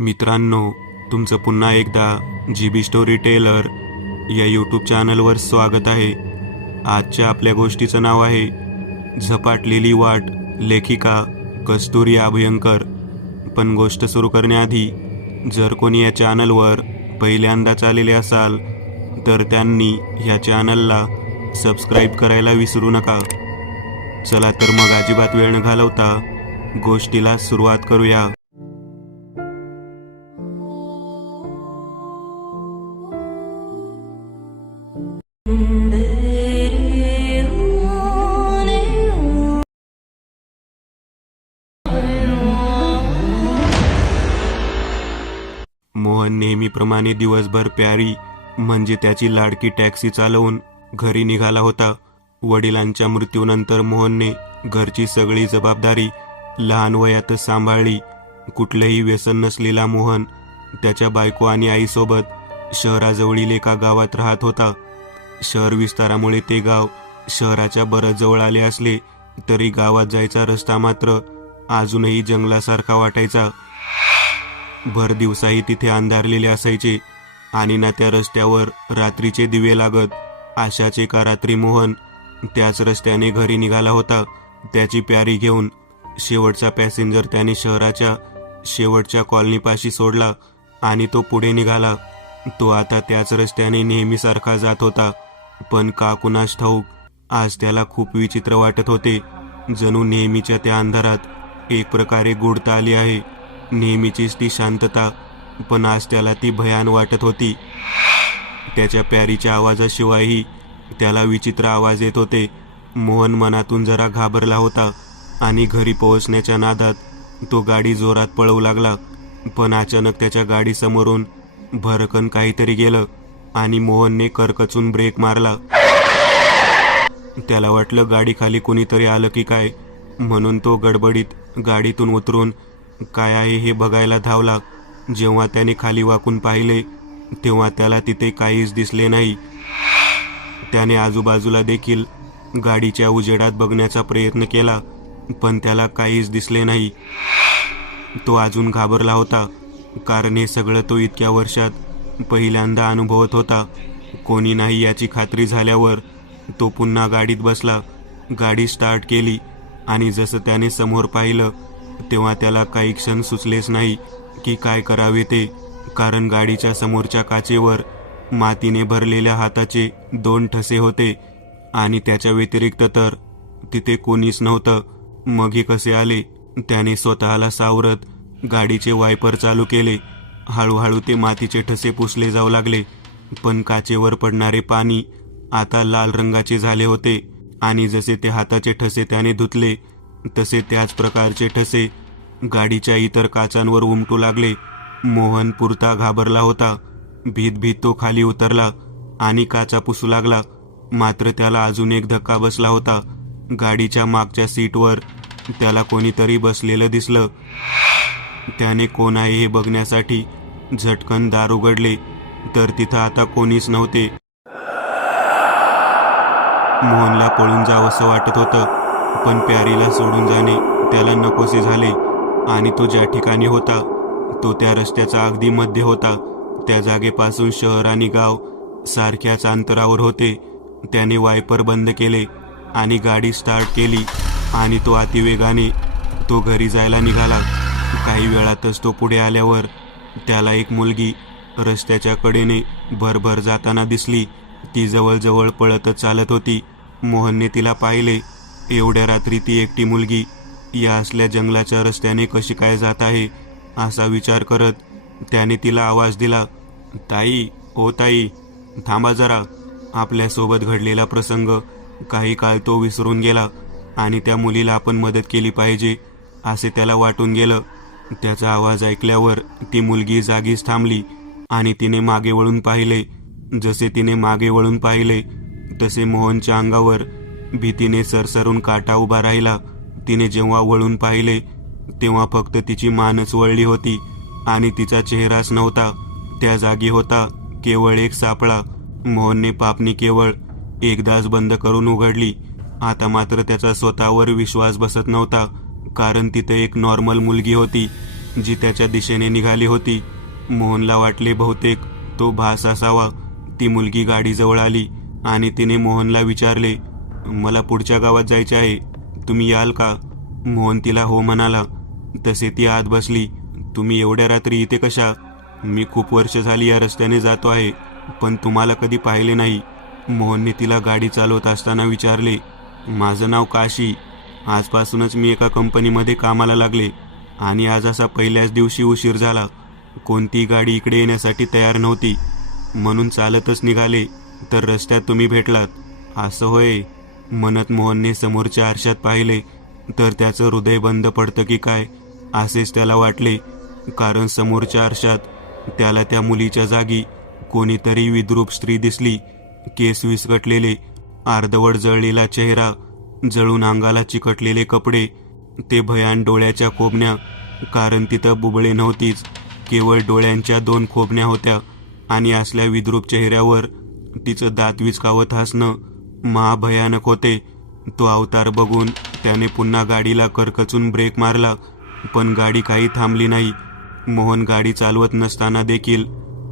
मित्रांनो, तुमचं पुन्हा एकदा GB स्टोरी टेलर या यूट्यूब चॅनलवर स्वागत आहे. आजच्या आपल्या गोष्टीचं नाव आहे झपाटलेली वाट, लेखिका कस्तुरी अभयंकर. पण गोष्ट सुरू करण्याआधी जर कोणी या चॅनलवर पहिल्यांदाच आलेले असाल तर त्यांनी ह्या चॅनलला सबस्क्राईब करायला विसरू नका. चला तर मग अजिबात वेळ न घालवता गोष्टीला सुरुवात करूया. मोहन नेहमीप्रमाणे दिवसभर प्यारी म्हणजे त्याची लाडकी टॅक्सी चालवून घरी निघाला होता. वडिलांच्या मृत्यूनंतर मोहनने घरची सगळी जबाबदारी लहान वयातच सांभाळली. कुठलंही व्यसन नसलेला मोहन त्याच्या बायको आणि आईसोबत शहराजवळील एका गावात राहत होता. शहर विस्तारामुळे ते गाव शहराच्या बरंच जवळ आले असले तरी गावात जायचा रस्ता मात्र अजूनही जंगलासारखा वाटायचा. भर दिवसाही तिथे अंधारलेले असायचे आणि ना त्या रस्त्यावर रात्रीचे दिवे लागत. अशाच एका रात्री मोहन त्याच रस्त्याने घरी निघाला होता, त्याची प्यारी घेऊन. शेवटचा पॅसेंजर त्याने शहराच्या शेवटच्या कॉलनीपाशी सोडला आणि तो पुढे निघाला. तो आता त्याच रस्त्याने नेहमीसारखा जात होता, पण का कुणास ठाऊक आज त्याला खूप विचित्र वाटत होते. जणू नेहमीच्या त्या अंधारात एक प्रकारे गूढता आली आहे. नेहमीचीच ती शांतता, पण आज त्याला ती भयान वाटत होती. त्याच्या प्यारीच्या आवाजाशिवायही त्याला विचित्र आवाज येत होते. मोहन मनातून जरा घाबरला होता आणि घरी पोहोचण्याच्या नादात तो गाडी जोरात पळवू लागला. पण अचानक त्याच्या गाडीसमोरून भरकन काहीतरी गेलं आणि मोहनने करकचून ब्रेक मारला. त्याला वाटलं गाडीखाली कुणीतरी आलं की काय, म्हणून तो गडबडीत गाडीतून उतरून काय आहे हे बघायला धावला. जेव्हा त्याने खाली वाकून पाहिले तेव्हा त्याला तिथे काहीच दिसले नाही. त्याने आजूबाजूला देखील गाडीच्या उजेडात बघण्याचा प्रयत्न केला, पण त्याला काहीच दिसले नाही. तो अजून घाबरला होता, कारण हे सगळं तो इतक्या वर्षात पहिल्यांदा अनुभवत होता. कोणी नाही याची खात्री झाल्यावर तो पुन्हा गाडीत बसला. गाडी स्टार्ट केली आणि जसं त्याने समोर पाहिलं तेव्हा त्याला काही क्षण सुचलेच नाही की काय करावे ते, कारण गाडीच्या समोरच्या काचेवर मातीने भरलेल्या हाताचे 2 ठसे होते आणि त्याच्या व्यतिरिक्त तर तिथे कोणीच नव्हतं. मग हे कसे आले? त्याने स्वतःला सावरत गाडीचे वायपर चालू केले. हळूहळू ते मातीचे ठसे पुसले जाऊ लागले, पण काचेवर पडणारे पाणी आता लाल रंगाचे झाले होते आणि जसे ते हाताचे ठसे त्याने धुतले तसे त्याच प्रकारचे ठसे गाडीच्या इतर काचांवर उमटू लागले. मोहन पुरता घाबरला होता. भीत भीत तो खाली उतरला आणि काचा पुसू लागला. मात्र त्याला अजून एक धक्का बसला होता. गाडीच्या मागच्या सीटवर त्याला कोणीतरी बसलेलं दिसलं. त्याने कोण आहे हे बघण्यासाठी झटकन दार उघडले तर तिथं आता कोणीच नव्हते. मोहनला पळून जावंसं वाटत होतं, पण प्यारीला सोडून जाणे त्याला नकोसे झाले आणि तो ज्या ठिकाणी होता तो त्या रस्त्याचा अगदी मध्ये होता. त्या जागेपासून शहर आणि गाव सारख्याच अंतरावर होते. त्याने वायपर बंद केले आणि गाडी स्टार्ट केली आणि तो अतिवेगाने तो घरी जायला निघाला. काही वेळातच तो पुढे आल्यावर त्याला एक मुलगी रस्त्याच्या कडेने भरभर जाताना दिसली. ती जवळजवळ पळतच चालत होती. मोहनने तिला पाहिले. एवढ्या रात्री ती एकटी मुलगी या असल्या जंगलाच्या रस्त्याने कशी काय जात आहे असा विचार करत त्याने तिला आवाज दिला, ताई, ओ ताई, थांबा जरा. आपल्यासोबत घडलेला प्रसंग काही काळ तो विसरून गेला आणि त्या मुलीला आपण मदत केली पाहिजे असे त्याला वाटून गेलं. त्याचा आवाज ऐकल्यावर ती मुलगी जागीच थांबली आणि तिने मागे वळून पाहिले. जसे तिने मागे वळून पाहिले तसे मोहनच्या अंगावर भीतीने सरसरून काटा उभा राहिला. तिने जेव्हा वळून पाहिले तेव्हा फक्त तिची मानच वळली होती आणि तिचा चेहराच नव्हता. त्या जागी होता केवळ एक सापळा. मोहनने पापणी केवळ एकदाच बंद करून उघडली. आता मात्र त्याचा स्वतःवर विश्वास बसत नव्हता, कारण तिथे एक नॉर्मल मुलगी होती जी त्याच्या दिशेने निघाली होती. मोहनला वाटले बहुतेक तो भास असावा. ती मुलगी गाडीजवळ आली आणि तिने मोहनला विचारले, मला पुढच्या गावात जायचे आहे, तुम्ही याल का? मोहन तिला हो म्हणाला. तसे ती आत बसली. तुम्ही एवढ्या रात्री इथे कशा? मी खूप वर्ष झाली या रस्त्याने जातो आहे, पण तुम्हाला कधी पाहिले नाही. मोहनने तिला गाडी चालवत असताना विचारले, माझं नाव काशी. आजपासूनच मी एका कंपनीमध्ये कामाला लागले आणि आज असा पहिल्याच दिवशी उशीर झाला. कोणती गाडी इकडे येण्यासाठी तयार नव्हती, म्हणून चालतच निघाले, तर रस्त्यात तुम्ही भेटलात. असं होय, म्हणत मोहनने समोरच्या आरशात पाहिले तर त्याचं हृदय बंद पडतं की काय असेच त्याला वाटले. कारण समोरच्या आरशात त्याला त्या मुलीच्या जागी कोणीतरी विद्रूप स्त्री दिसली. केस विस्कटलेले, अर्धवट जळलेला चेहरा, जळून अंगाला चिकटलेले कपडे, ते भयान डोळ्याच्या कोबण्या. कारण तिथं बुबळे नव्हतीच, केवळ डोळ्यांच्या 2 खोबण्या होत्या आणि असल्या विद्रूप चेहऱ्यावर तिचं दात विचकावत हसणं महाभयानक होते. तो अवतार बघून त्याने पुन्हा गाडीला करकचून ब्रेक मारला, पण गाडी काही थांबली नाही. मोहन गाडी चालवत नसताना देखील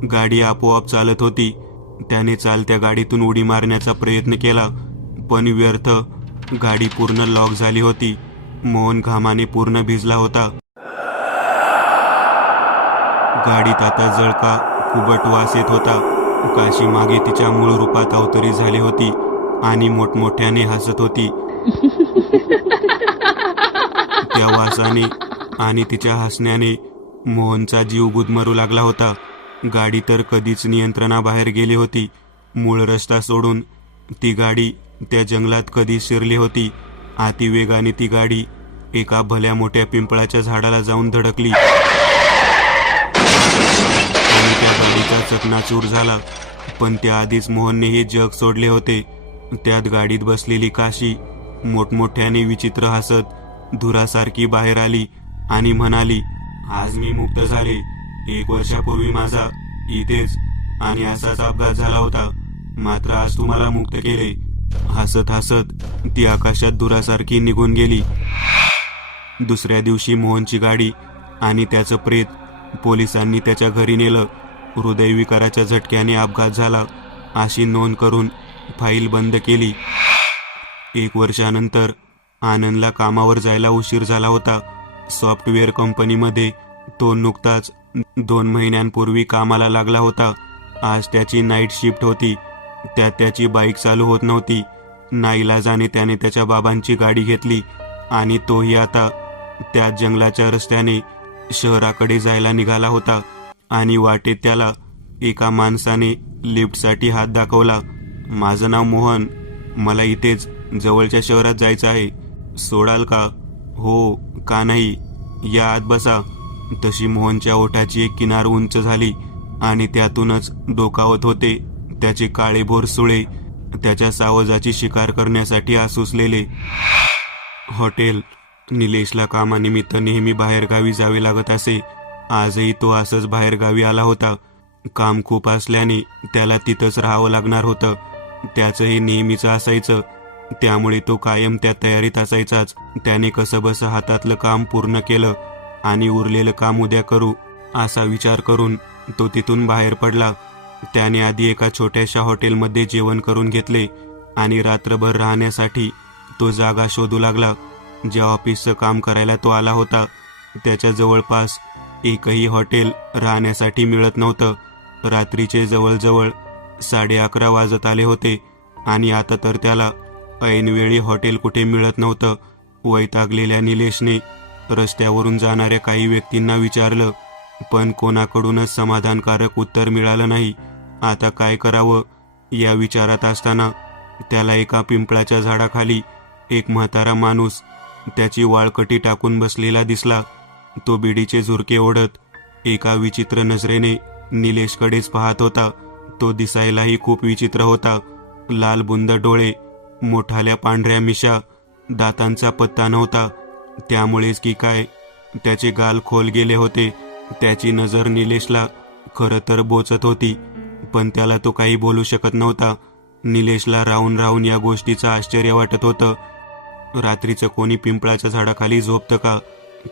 गाडी आपोआप चालत होती. त्याने चालत्या गाडीतून उडी मारण्याचा प्रयत्न केला, पण व्यर्थ. गाडी पूर्ण लॉक झाली होती. मोहन घामाने पूर्ण भिजला होता. गाडीत आता जळका कुबट वास येत होता. काशी मागे तिच्या मूळ रूपात अवतरी झाली होती आणि मोठमोठ्याने हसत होती. त्या वासाने आणि तिच्या हसण्याने मोहनचा जीव गुदमरू लागला होता. गाडी तर कधीच नियंत्रणाबाहेर गेली होती. मूळ रस्ता सोडून ती गाडी त्या जंगलात कधी शिरली होती. अतिवेगाने ती गाडी एका भल्या मोठ्या पिंपळाच्या झाडाला जाऊन धडकली आणि त्या गाडीचा चकनाचूर झाला. पण त्याआधीच मोहनने हे जग सोडले होते. त्यात गाडीत बसलेली काशी मोठमोठ्याने विचित्र हसत धुरासारखी बाहेर आली आणि म्हणाली, आज मी मुक्त झाले. 1 वर्षापूर्वी माझा इथेच आणि असाच अपघात झाला होता, मात्र आज तुम्हाला मुक्त केले. हसत हसत ती आकाशात धुरासारखी निघून गेली. दुसऱ्या दिवशी मोहनची गाडी आणि त्याचं प्रेत पोलिसांनी त्याच्या घरी नेलं. हृदयविकाराच्या झटक्याने अपघात झाला अशी नोंद करून फाईल बंद केली. 1 वर्षानंतर आनंदला कामावर जायला उशीर झाला होता. सॉफ्टवेअर कंपनीमध्ये तो नुकताच 2 महिन्यांपूर्वी कामाला लागला होता. आज त्याची नाईट शिफ्ट होती. त्यात त्याची बाईक चालू होत नव्हती. नाईलाजाने त्याने त्याच्या बाबांची गाडी घेतली आणि तोही आता त्याच जंगलाच्या रस्त्याने शहराकडे जायला निघाला होता. आणि वाटेत त्याला एका माणसाने लिफ्टसाठी हात दाखवला. माझं नाव मोहन, मला इथेच जवळच्या शहरात जायचं आहे, सोडाल का? हो, का नाही, या आत बसा. तशी मोहनच्या ओठाची एक किनार उंच झाली आणि त्यातूनच डोकावत होते त्याचे काळेभोर सुळे, त्याच्या सावजाची शिकार करण्यासाठी आसुसलेले. हॉटेल. निलेशला कामानिमित्त नेहमी बाहेरगावी जावे लागत असे. आजही तो असंच बाहेरगावी आला होता. काम खूप असल्याने त्याला तिथंच राहावं लागणार होतं. त्याचं हे नेहमीचं असायचं, त्यामुळे तो कायम त्या तयारीत असायचाच. त्याने कसंबसं हातातलं काम पूर्ण केलं आणि उरलेलं काम उद्या करू असा विचार करून तो तिथून बाहेर पडला. त्याने आधी एका छोट्याशा हॉटेलमध्ये जेवण करून घेतले आणि रात्रभर राहण्यासाठी तो जागा शोधू लागला. ज्या ऑफिसचं काम करायला तो आला होता त्याच्या जवळपास एकही हॉटेल राहण्यासाठी मिळत नव्हतं. रात्रीचे जवळजवळ 11:30 वाजत आले होते आणि आता तर त्याला ऐनवेळी हॉटेल कुठे मिळत नव्हतं. वैतागलेल्या निलेशने रस्त्यावरून जाणाऱ्या काही व्यक्तींना विचारलं, पण कोणाकडूनच समाधानकारक उत्तर मिळालं नाही. आता काय करावं या विचारात असताना त्याला एका पिंपळाच्या झाडाखाली एक म्हातारा माणूस त्याची वाळकटी टाकून बसलेला दिसला. तो बिडीचे झुरके ओढत एका विचित्र नजरेने निलेशकडेच पाहत होता. तो दिसायलाही खूप विचित्र होता. लाल बुंद डोळे, मोठाल्या पांढऱ्या मिशा, दातांचा पत्ता नव्हता. त्यामुळेच की काय त्याचे गाल खोल गेले होते. त्याची नजर निलेशला खरं तर बोचत होती, पण त्याला तो काही बोलू शकत नव्हता. निलेशला राहून राहून या गोष्टीचं आश्चर्य वाटत होतं. रात्रीचं कोणी पिंपळाच्या झाडाखाली झोपतं का?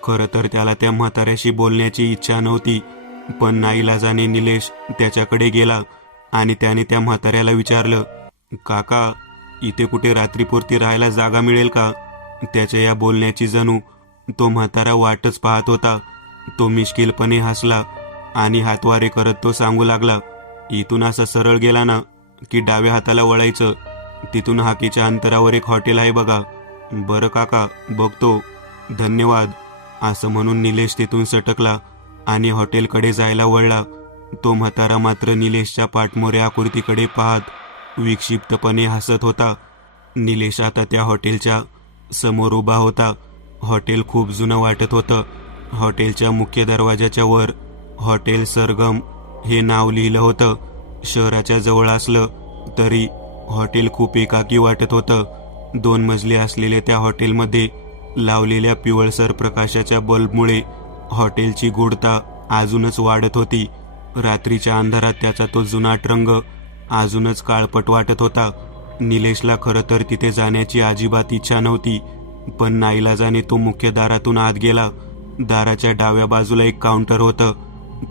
खरं तर त्याला त्या म्हाताऱ्याशी बोलण्याची इच्छा नव्हती, पण नाईलाजाने निलेश त्याच्याकडे गेला आणि त्याने त्या म्हाताऱ्याला विचारलं, काका, इथे कुठे रात्रीपुरती राहायला जागा मिळेल का? त्याच्या या बोलण्याची जणू तो म्हातारा वाटच पाहत होता. तो मिश्किलपणे हसला आणि हातवारे करत तो सांगू लागला, इथून असं सरळ गेला ना की डाव्या हाताला वळायचं, तिथून हाकेच्या अंतरावर एक हॉटेल आहे बघा. बरं काका, बघतो, धन्यवाद, असं म्हणून निलेश तिथून सटकला आणि हॉटेलकडे जायला वळला. तो म्हातारा मात्र निलेशच्या पाठमोऱ्या आकृतीकडे पाहत विक्षिप्तपणे हसत होता. निलेश आता त्या हॉटेलच्या समोर उभा होता. हॉटेल खूप जुनं वाटत होतं. हॉटेलच्या मुख्य दरवाजाच्या वर हॉटेल सरगम हे नाव लिहिलं होतं. शहराच्या जवळ असलं तरी हॉटेल खूप एकाकी वाटत होतं. 2 मजले असलेल्या त्या हॉटेलमध्ये लावलेल्या पिवळसर प्रकाशाच्या बल्बमुळे हॉटेलची गूढता अजूनच वाढत होती. रात्रीच्या अंधारात त्याचा तो जुनाट रंग अजूनच काळपट वाटत होता. निलेशला खरं तर तिथे जाण्याची अजिबात इच्छा नव्हती, पण नाईलाजाने तो मुख्य दारातून आत गेला. दाराच्या डाव्या बाजूला एक काउंटर होतं.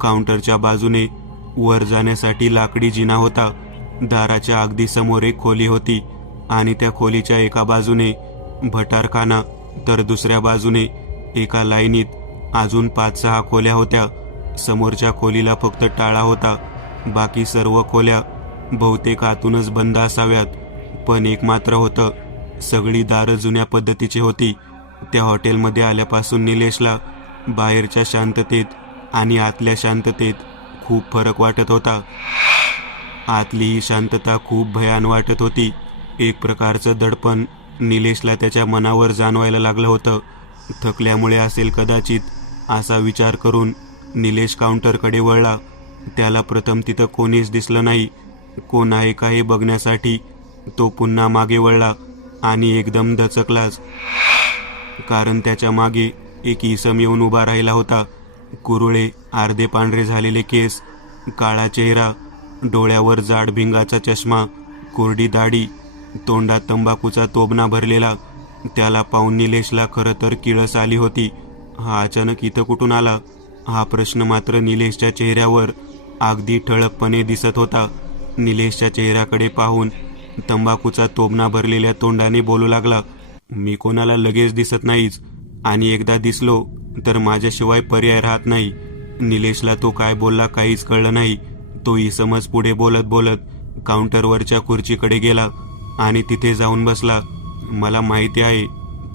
काउंटरच्या बाजूने वर जाण्यासाठी लाकडी जिना होता. दाराच्या अगदी समोर एक खोली होती आणि त्या खोलीच्या एका बाजूने भटारखाना तर दुसऱ्या बाजूने एका लाईनीत अजून 5-6 खोल्या होत्या. समोरच्या खोलीला फक्त टाळा होता. बाकी सर्व खोल्या बहुतेक आतूनच बंद असाव्यात, पण एक मात्र होतं. सगळी दारं जुन्या पद्धतीची होती. त्या हॉटेलमध्ये आल्यापासून निलेशला बाहेरच्या शांततेत आणि आतल्या शांततेत खूप फरक वाटत होता. आतली ही शांतता खूप भयान वाटत होती. एक प्रकारचं दडपण निलेशला त्याच्या मनावर जाणवायला लागलं होतं. थकल्यामुळे असेल कदाचित, असा विचार करून निलेश काउंटरकडे वळला. त्याला प्रथम तिथं कोणीच दिसलं नाही. कोण आहे का हे बघण्यासाठी तो पुन्हा मागे वळला आणि एकदम दचकलाच, कारण त्याच्या मागे एक इसम येऊन उभा राहिला होता. कुरुळे, अर्धे पांढरे झालेले केस, काळा चेहरा, डोळ्यावर जाड भिंगाचा चष्मा, कोरडी दाढी, तोंडात तंबाखूचा तोबना भरलेला. त्याला पाहून निलेशला खरं तर किळस आली होती. हा अचानक इथं कुठून आला? हा प्रश्न मात्र निलेशच्या चेहऱ्यावर अगदी ठळकपणे दिसत होता. निलेशच्या चेहऱ्याकडे पाहून तंबाखूचा तोबना भरलेल्या तोंडाने बोलू लागला, मी कोणाला लगेच दिसत नाहीच, आणि एकदा दिसलो तर माझ्याशिवाय पर्याय राहत नाही. निलेशला तो काय बोलला काहीच कळलं नाही. तो इसमच पुढे बोलत बोलत काउंटरवरच्या खुर्चीकडे गेला आणि तिथे जाऊन बसला. मला माहिती आहे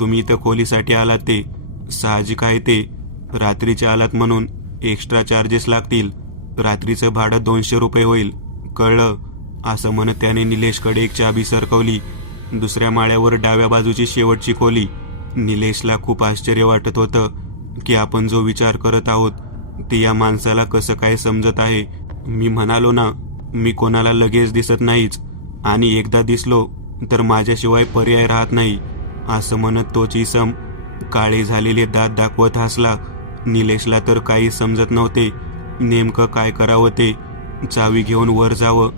तुम्ही इथं खोलीसाठी आलात, ते साहजिक आहे. ते रात्रीचे आलात म्हणून एक्स्ट्रा चार्जेस लागतील. रात्रीचं भाडं 200 रुपये होईल, कळलं? असं म्हणत त्याने निलेशकडे एक चाबी सरकवली. दुसऱ्या माळ्यावर डाव्या बाजूची शेवटची खोली. निलेशला खूप आश्चर्य वाटत होतं की आपण जो विचार करत आहोत ते या माणसाला कसं काय समजत आहे. मी म्हणालो ना, मी कोणाला लगेच दिसत नाहीच, आणि एकदा दिसलो तर माझ्याशिवाय पर्याय राहत नाही, असं म्हणत तोच इसम काळे झालेले दात दाखवत हसला. निलेशला तर काही समजत नव्हते नेमकं काय करावं ते. चावी घेऊन वर जावं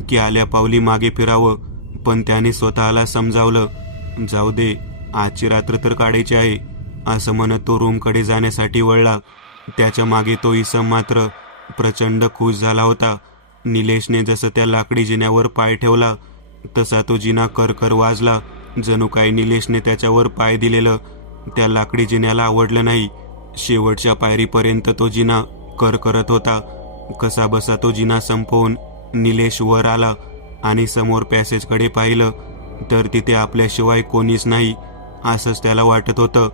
की आल्या पावली मागे फिरावं, पण त्याने स्वतःला समजावलं, जाऊ दे, आजची रात्र तर काढायची आहे, असं म्हणत तो रूमकडे जाण्यासाठी वळला. त्याच्या मागे तो इसम मात्र प्रचंड खुश झाला होता. निलेशने जसं त्या लाकडी जिन्यावर पाय ठेवला तसा तो जिना करकर वाजला. जणू काही निलेशने त्याच्यावर पाय दिलेलं त्या लाकडी जिन्याला आवडलं नाही. शेवटच्या पायरीपर्यंत तो जिना कर करत होता. कसा बसा तो जिना संपवून निलेश वर आला आणि समोर पॅसेजकडे पाहिलं तर तिथे आपल्याशिवाय कोणीच नाही असंच त्याला वाटत होतं.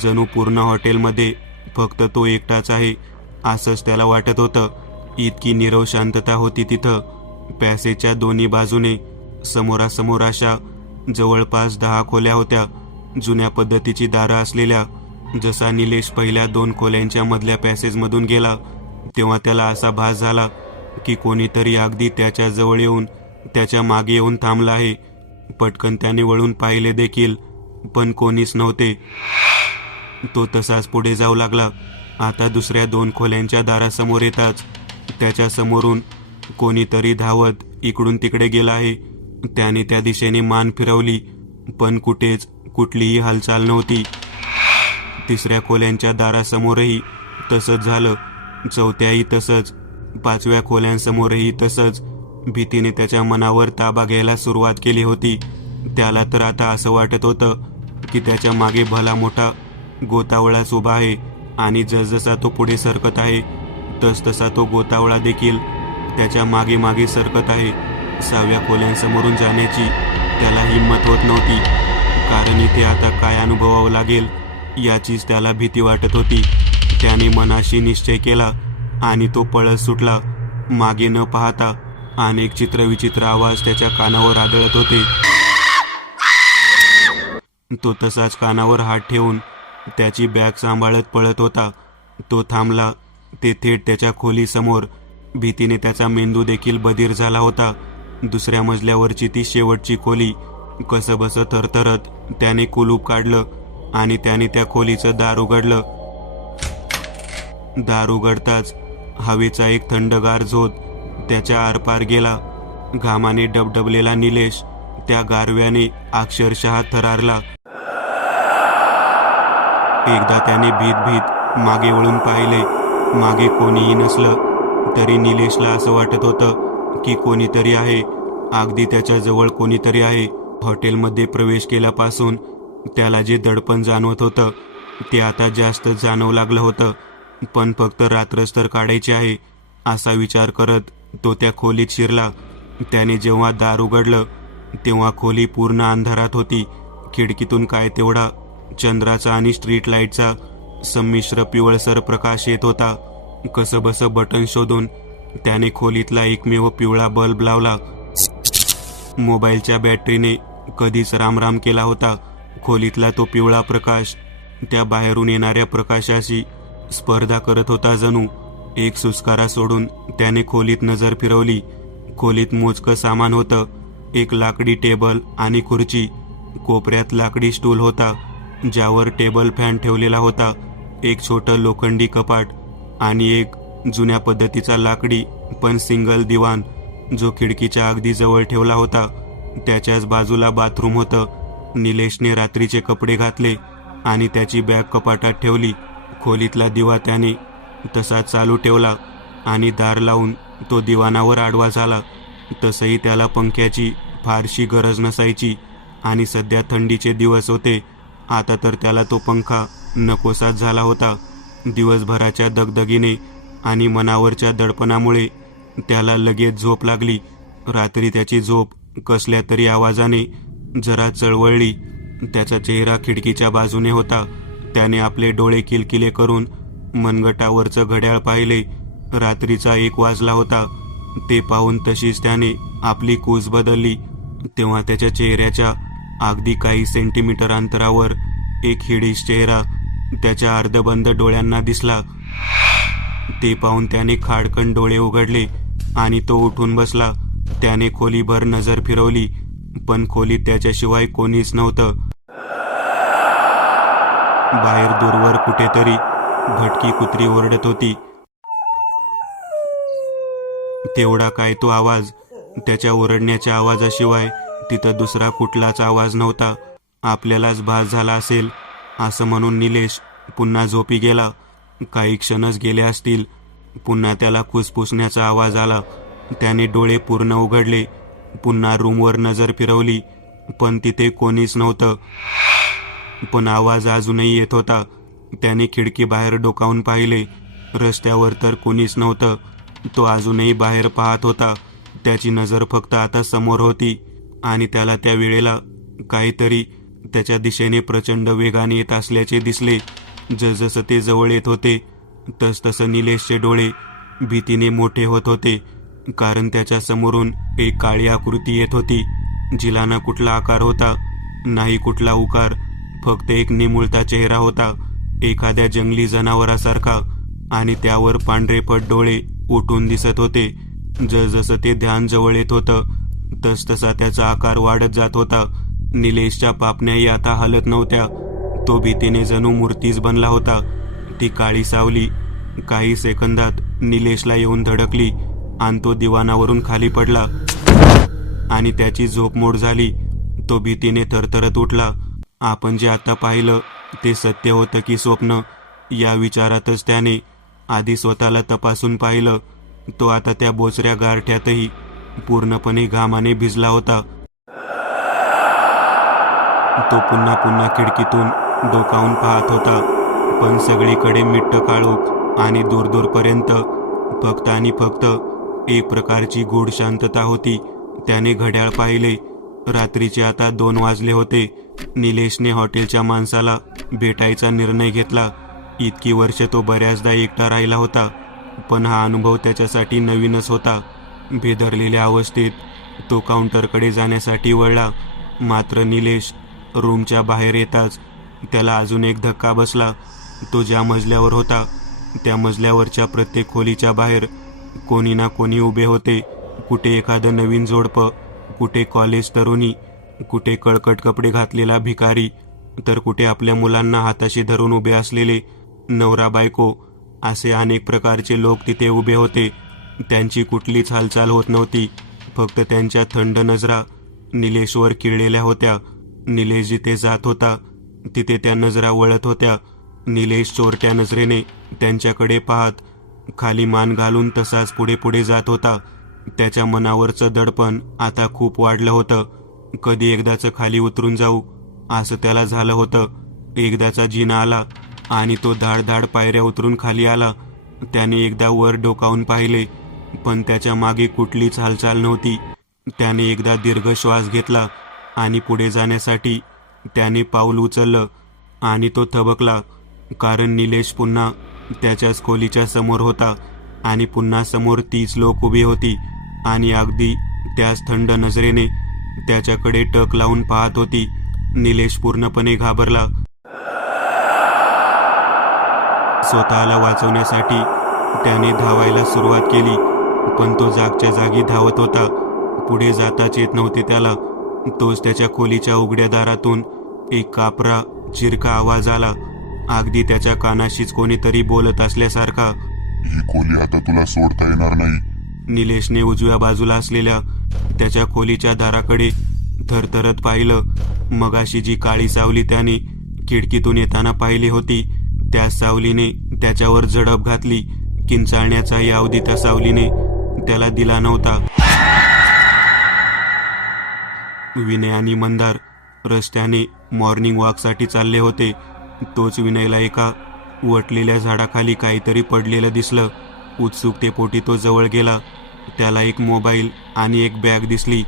जणू पूर्ण हॉटेलमध्ये फक्त तो एकटाच आहे असंच त्याला वाटत होतं. इतकी नीरव शांतता होती तिथं. पॅसेजच्या दोन्ही बाजूने समोरासमोर अशा जवळपास 10 खोल्या होत्या, जुन्या पद्धतीची दारं असलेल्या. जसा निलेश पहिल्या 2 खोल्यांच्या मधल्या पॅसेजमधून गेला तेव्हा त्याला असा भास झाला की कोणीतरी अगदी त्याच्या जवळ येऊन त्याच्या मागे येऊन थांबला आहे. पटकन त्याने वळून पाहिले देखील, पण कोणीच नव्हते. तो तसाच पुढे जाऊ लागला. आता दुसऱ्या 2 खोल्यांच्या दारासमोर येताच त्याच्या समोरून कोणीतरी धावत इकडून तिकडे गेला आहे. त्याने त्या दिशेने मान फिरवली, पण कुठेच कुठलीही हालचाल नव्हती. तिसऱ्या खोल्यांच्या दारासमोरही तसंच झालं, चौथ्याही तसंच, पाचव्या खोल्यांसमोरही तसंच. भीतीने त्याच्या मनावर ताबा घ्यायला सुरुवात केली होती. त्याला तर आता असं वाटत होतं की त्याच्या मागे भला मोठा गोतावळाच उभा आहे आणि जसजसा तो पुढे सरकत आहे तसतसा तो गोतावळा देखील त्याच्या मागे मागे सरकत आहे. 6व्या खोल्यांसमोरून जाण्याची त्याला हिंमत होत नव्हती, कारण इथे आता काय अनुभवावं लागेल याचीच त्याला भीती वाटत होती. त्याने मनाशी निश्चय केला आणि तो पळत सुटला. मागे न पाहता अनेक चित्रविचित्र आवाज त्याच्या कानावर आदळत होते. तो तसाच कानावर हात ठेवून त्याची बॅग सांभाळत पळत होता. तो थांबला ते थेट त्याच्या खोलीसमोर. भीतीने त्याचा मेंदू देखील बधीर झाला होता. दुसऱ्या मजल्यावरची ती शेवटची खोली. कसंबसं थरथरत त्याने कुलूप काढलं आणि त्याने त्या खोलीचं दार उघडलं. दार उघडताच हवेचा एक थंडगार झोत त्याच्या आरपार गेला. घामाने डबडबलेला निलेश त्या गारव्याने अक्षरशः थरारला. एकदा त्याने भीत मागे वळून पाहिले. मागे कोणीही नसलं तरी निलेशला असं वाटत होतं की कोणीतरी आहे, अगदी त्याच्या जवळ कोणीतरी आहे. हॉटेलमध्ये प्रवेश केल्यापासून त्याला जे दडपण जाणवत होतं ते आता जास्त जाणवू लागलं होतं. पण फक्त रात्रच तर काढायची आहे असा विचार करत तो त्या खोलीत शिरला. त्याने जेव्हा दार उघडलं तेव्हा खोली पूर्ण अंधारात होती. खिडकीतून काय तेवढा चंद्राचा आणि स्ट्रीट लाईटचा संमिश्र पिवळसर प्रकाश येत होता. कसंबसं बटन शोधून त्याने खोलीतला एकमेव पिवळा बल्ब लावला. मोबाईलच्या बॅटरीने कधीच रामराम केला होता. खोलीतला तो पिवळा प्रकाश त्या बाहेरून येणाऱ्या प्रकाशाशी स्पर्धा करत होता जणू. एक सुस्कारा सोडून त्याने खोलीत नजर फिरवली. खोलीत मोजकं सामान होतं. एक लाकडी टेबल आणि खुर्ची. कोपऱ्यात लाकडी स्टूल होता ज्यावर टेबल फॅन ठेवलेला होता. एक छोटं लोखंडी कपाट आणि एक जुन्या पद्धतीचा लाकडी पण सिंगल दिवाण जो खिडकीच्या अगदी जवळ ठेवला होता. त्याच्याच बाजूला बाथरूम होतं. निलेशने रात्रीचे कपडे घातले आणि त्याची बॅग कपाटात ठेवली. खोलीतला दिवा त्याने तसा चालू ठेवला आणि दार लावून तो दिवाणावर आडवा झाला. तसंही त्याला पंख्याची फारशी गरज नसायची आणि सध्या थंडीचे दिवस होते. आता तर त्याला तो पंखा नकोसाच झाला होता. दिवसभराच्या दगदगीने आणि मनावरच्या दडपणामुळे त्याला लगेच झोप लागली. रात्री त्याची झोप कसल्या तरी आवाजाने जरा चळवळली. त्याचा चेहरा खिडकीच्या बाजूने होता. त्याने आपले डोळे किलकिले करून मनगटावरचं घड्याळ पाहिले. रात्रीचा 1 वाजला होता. ते पाहून तशीच त्याने आपली कूस बदलली. तेव्हा त्याच्या चेहऱ्याच्या अगदी काही सेंटीमीटर अंतरावर एक हिडीस चेहरा त्याच्या अर्धबंद डोळ्यांना दिसला. ते पाहून त्याने खाडकन डोळे उघडले आणि तो उठून बसला. त्याने खोलीभर नजर फिरवली पण खोलीत त्याच्याशिवाय कोणीच नव्हतं. बाहेर दूरवर कुठेतरी भटकी कुत्री ओरडत होती. तेवढा काय तो आवाज. त्याच्या ओरडण्याच्या आवाजाशिवाय तिथं दुसरा कुठलाच आवाज नव्हता. आपल्यालाच भास झाला असेल असं म्हणून निलेश पुन्हा झोपी गेला. काही क्षणच गेले असतील. पुन्हा त्याला फुसफुसण्याचा आवाज आला. त्याने डोळे पूर्ण उघडले. पुन्हा रूमवर नजर फिरवली पण तिथे कोणीच नव्हतं. पण आवाज अजूनही येत होता. त्याने खिडकी बाहेर डोकावून पाहिले. रस्त्यावर तर कोणीच नव्हतं. तो अजूनही बाहेर पाहत होता. त्याची नजर फक्त आता समोर होती आणि त्याला त्या वेळेला काहीतरी त्याच्या दिशेने प्रचंड वेगाने येत असल्याचे दिसले. जसजसं ते जवळ येत होते तसतसं निलेशचे डोळे भीतीने मोठे होत होते, कारण त्याच्या समोरून एक काळी आकृती येत होती जिला ना कुठला आकार होता नाही कुठला उकार. फक्त एक निमुळता चेहरा होता, एखाद्या जंगली जनावरासारखा, आणि त्यावर पांढरेपट डोळे उठून दिसत होते. जसजसं ते ध्यान जवळ येत होतं तसतसा त्याचा आकार वाढत जात होता. निलेशच्या पापण्याही आता हलत नव्हत्या. तो भीतीने जणू मूर्तीच बनला होता. ती काळी सावली काही सेकंदात निलेशला येऊन धडकली आणि तो दिवाणावरून खाली पडला आणि त्याची झोप मोड झाली. तो भीतीने थरथरत उठला. आपण जे आता पाहिलं ते सत्य होतं की स्वप्न, या विचारातच त्याने आधी स्वतःला तपासून पाहिलं. तो आता त्या बोचऱ्या गारठ्यातही पूर्णपणे घामाने भिजला होता. तो पुन्हा पुन्हा खिडकीतून डोकावून पाहत होता, पण सगळीकडे मिट्ट काळोख आणि दूरदूरपर्यंत फक्त आणि फक्त एक प्रकारची गूढ शांतता होती. त्याने घड्याळ पाहिले. रात्रीचे आता 2 वाजले होते. निलेशने हॉटेलच्या माणसाला भेटायचा निर्णय घेतला. इतकी वर्ष तो बऱ्याचदा एकटा राहिला होता, पण हा अनुभव त्याच्यासाठी नवीनच होता. भेदरलेल्या अवस्थेत तो काउंटरकडे जाण्यासाठी वळला, मात्र निलेश रूमच्या बाहेर येताच त्याला अजून एक धक्का बसला. तो ज्या मजल्यावर होता त्या मजल्यावरच्या प्रत्येक खोलीच्या बाहेर कोणी ना कोणी उभे होते. कुठे एखादं नवीन जोडपं, कुठे कॉलेज तरुणी, कुठे कळकट कपडे घातलेला भिकारी, तर कुठे आपल्या मुलांना हाताशी धरून उभे असलेले नवरा बायको. असे अनेक प्रकारचे लोक तिथे उभे होते. त्यांची कुठलीच हालचाल होत नव्हती. फक्त त्यांच्या थंड नजरा निलेशवर खिळलेल्या होत्या. निलेश जिथे जात होता तिथे त्या नजरा वळत होत्या. निलेश चोरट्या नजरेने त्यांच्याकडे पाहत खाली मान घालून तसाच पुढे पुढे जात होता. त्याच्या मनावरचं दडपण आता खूप वाढलं होतं. कधी एकदाचं खाली उतरून जाऊ असं त्याला झालं होतं. एकदाचा जिना आला आणि तो धाडधाड पायऱ्या उतरून खाली आला. त्याने एकदा वर डोकावून पाहिले, पण त्याच्या मागे कुठलीच हालचाल नव्हती. त्याने एकदा दीर्घ श्वास घेतला आणि पुढे जाण्यासाठी त्याने पाऊल उचललं आणि तो थबकला, कारण निलेश पुन्हा त्याच्याच खोलीच्या समोर होता आणि पुन्हा समोर तीच लोक उभी होती आणि अगदी त्याच थंड नजरेने त्याच्याकडे टक लावून पाहत होती. निलेश पूर्णपणे घाबरला. स्वतःला वाचवण्यासाठी त्याने धावायला सुरुवात केली, पण तो जागच्या जागी धावत होता. पुढे जाताच येत नव्हते त्याला. तोच त्याच्या खोलीच्या उघड्या दारातून एक कापरा चिरका आवाज आला, अगदी त्याच्या कानाशीच कोणीतरी बोलत असल्यासारखा. ही खोली आता तुला सोडता येणार नाही. निलेशने उजव्या बाजूला असलेल्या त्याच्या खोलीच्या दाराकडे थरथरत पाहिलं. मगाशी जी काळी सावली त्याने खिडकीतून येताना पाहिली होती, त्या सावलीने त्याच्यावर झडप घातली. किंचाळण्याचा या अवधी त्या सावलीने त्याला दिला नव्हता. विनय आणि मंदार रस्त्याने मॉर्निंग वॉकसाठी चालले होते. तोच विनयला एका वटलेल्या झाडाखाली काहीतरी पडलेलं दिसलं. उत्सुकतेपोटी तो जवळ गेला. त्याला एक मोबाईल आणि एक बॅग दिसली.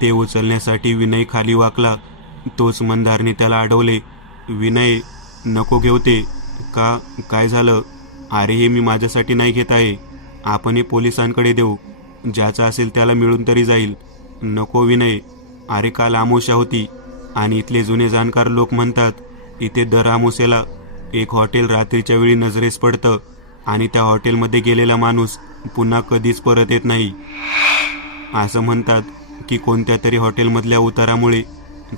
ते उचलण्यासाठी विनय खाली वाकला. तोच मंदारने त्याला अडवले. विनय, नको घेऊ ते. का, काय झालं? अरे, हे मी माझ्यासाठी नाही घेत आहे. आपण हे पोलिसांकडे देऊ. ज्याचा असेल त्याला मिळून तरी जाईल. नको विनय. अरे, काल अमावस्या होती आणि इथले जुने जाणकार लोक म्हणतात इथे दर अमावस्याला एक हॉटेल रात्रीच्या वेळी नजरेस पडतं आणि त्या हॉटेलमध्ये गेलेला माणूस पुन्हा कधीच परत येत नाही. असं म्हणतात की कोणत्या तरी हॉटेलमधल्या उतारामुळे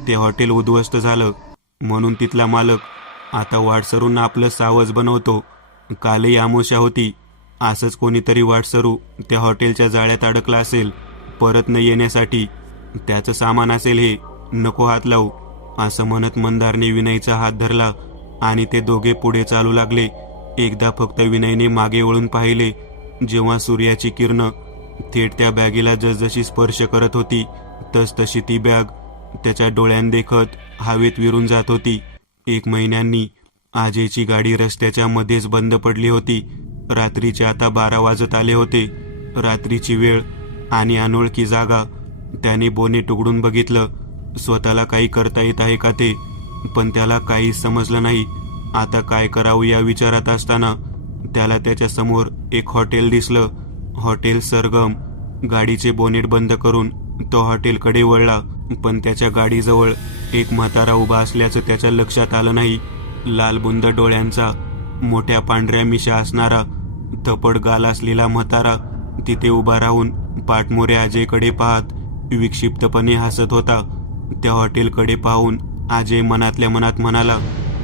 ते हॉटेल उद्ध्वस्त झालं, म्हणून तिथला मालक आता वाटसरूंना आपलं सावज बनवतो. कालही अमावस्या होती. असंच कोणीतरी वाटसरू त्या हॉटेलच्या जाळ्यात अडकला असेल परत न येण्यासाठी. त्याचं सामान असेल हे. नको हात लावू. असं म्हणत मंदारने विनयचा हात धरला आणि ते दोघे पुढे चालू लागले. एकदा फक्त विनयने मागे वळून पाहिले, जेव्हा सूर्याची किरणं थेट त्या बॅगेला जसजशी स्पर्श करत होती तसतशी ती बॅग त्याच्या डोळ्यांदेखत हवेत विरून जात होती. 1 महिन्यांनी आजयची गाडी रस्त्याच्या मध्येच बंद पडली होती. रात्रीचे आता 12 वाजत आले होते. रात्रीची वेळ आणि अनोळखी जागा. त्याने बोनेट उघडून बघितलं. स्वतःला काही करता येत आहे का ते, पण त्याला काहीच समजलं नाही. आता काय करावं या विचारात असताना त्याला त्याच्या समोर एक हॉटेल दिसलं. हॉटेल सरगम. गाडीचे बोनेट बंद करून तो हॉटेलकडे वळला, पण त्याच्या गाडीजवळ एक म्हातारा उभा असल्याचं त्याच्या लक्षात आलं नाही. लालबुंद डोळ्यांचा, मोठ्या पांढऱ्या मिशा असणारा, थपड गाल असलेला म्हातारा तिथे उभा राहून पाठमोऱ्या अजयकडे पाहत विक्षिप्तपणे हसत होता. त्या हॉटेलकडे पाहून अजय मनातल्या मनात म्हणाला,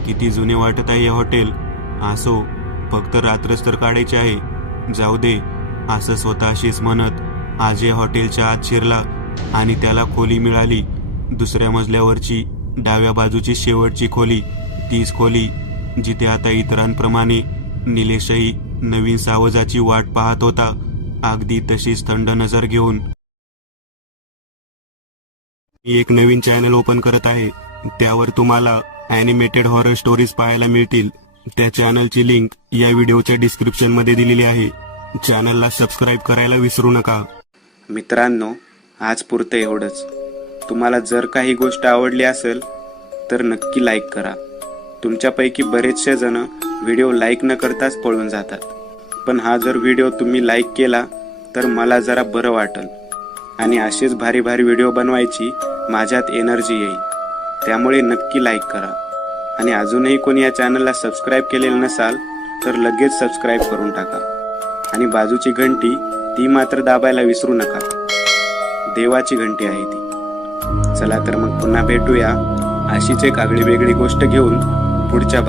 किती जुने वाटत आहे हे हॉटेल. असो, फक्त रात्रच तर काढायची आहे. जाऊ दे. असं स्वतःशीच म्हणत अजय हॉटेलच्या आत शिरला आणि त्याला खोली मिळाली. दुसऱ्या मजल्यावरची डाव्या बाजूची शेवटची खोली. तीच खोली जिथे आता इतरांप्रमाणे निलेशही नवीन सावजाची वाट पाहत होता, अगदी तशीच थंड नजर घेऊन. मी एक नवीन चॅनल ओपन करत आहे, त्यावर तुम्हाला ॲनिमेटेड हॉरर स्टोरीज पाहायला मिळतील. त्या चॅनलची लिंक या व्हिडिओच्या डिस्क्रिप्शन मध्ये दिलेली आहे. चॅनलला सबस्क्राईब करायला विसरू नका. मित्रांनो, आज पुरतं एवढंच. तुम्हाला जर काही गोष्ट आवडली असेल तर नक्की लाईक करा. तुमच्यापैकी बरेचसे जण व्हिडिओ लाईक न करताच पळून जातात, पण हा जर व्हिडिओ तुम्ही लाईक केला तर मला जरा बरं वाटेल आणि असेच भारी भारी व्हिडिओ बनवायची माझ्यात एनर्जी येईल. त्यामुळे नक्की लाईक करा आणि अजूनही कोणी या चॅनलला सबस्क्राईब केलेलं नसाल तर लगेच सबस्क्राईब करून टाका आणि बाजूची घंटी ती मात्र दाबायला विसरू नका. देवाची घंटी आहे ती. चला तर मग पुन्हा भेटूया अशीच एक आगळी वेगळी गोष्ट घेऊन पुढच्या भागात.